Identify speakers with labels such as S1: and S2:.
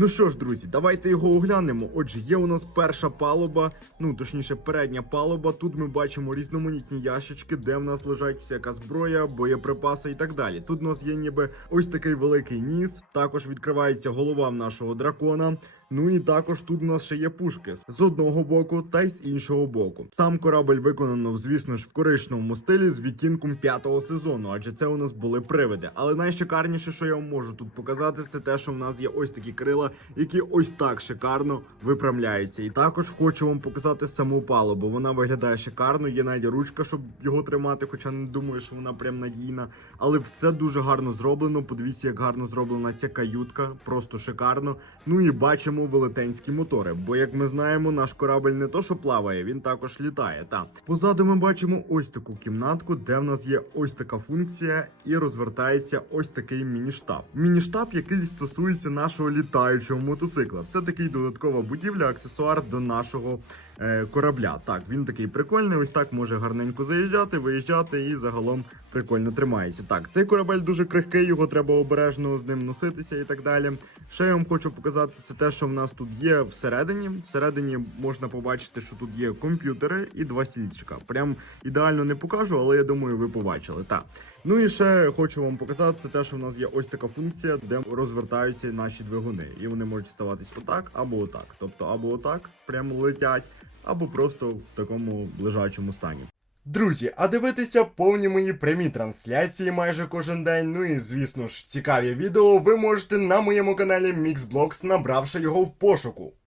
S1: Ну що ж, друзі, давайте його оглянемо. Отже, є у нас перша палуба, ну точніше, передня палуба. Тут ми бачимо різноманітні ящички, де в нас лежать всяка зброя, боєприпаси і так далі. Тут у нас є ніби ось такий великий ніс. Також відкривається голова в нашого дракона. Ну і також тут у нас ще є пушки з одного боку та й з іншого боку. Сам корабель виконано, звісно ж, в коричневому стилі з відтінком п'ятого сезону, адже це у нас були привиди. Але найшикарніше, що я вам можу тут показати, це те, що в нас є ось такі крила, які ось так шикарно випрямляються. І також хочу вам показати саму палубу. Вона виглядає шикарно. Є навіть ручка, щоб його тримати, хоча не думаю, що вона прям надійна. Але все дуже гарно зроблено. Подивіться, як гарно зроблена ця каютка, просто шикарно. Ну і бачимо велетенські мотори. Бо, як ми знаємо, наш корабель не то, що плаває, він також літає. Та позаду ми бачимо ось таку кімнатку, де в нас є ось така функція, і розвертається ось такий мініштаб. Мініштаб, який стосується нашого літаючого мотоцикла. Це такий додаткова будівля, аксесуар до нашого е, корабля. Так, він такий прикольний. Ось так може гарненько заїжджати, виїжджати і загалом прикольно тримається. Так, цей корабель дуже крихкий, його треба обережно з ним носитися і так далі. Ще я вам хочу показати це те, що в нас тут є всередині. Всередині можна побачити, що тут є комп'ютери і два стільчика. Прям ідеально не покажу, але я думаю, ви побачили. Так. Ну і ще хочу вам показати це те, що в нас є ось така функція, де розвертаються наші двигуни, і вони можуть ставатись отак або отак. Тобто або отак, прямо летять, або просто в такому лежачому стані. Друзі, а дивитися повні мої прямі трансляції майже кожен день. Ну і звісно ж, цікаві відео ви можете на моєму каналі Міксблокс, набравши його в пошуку.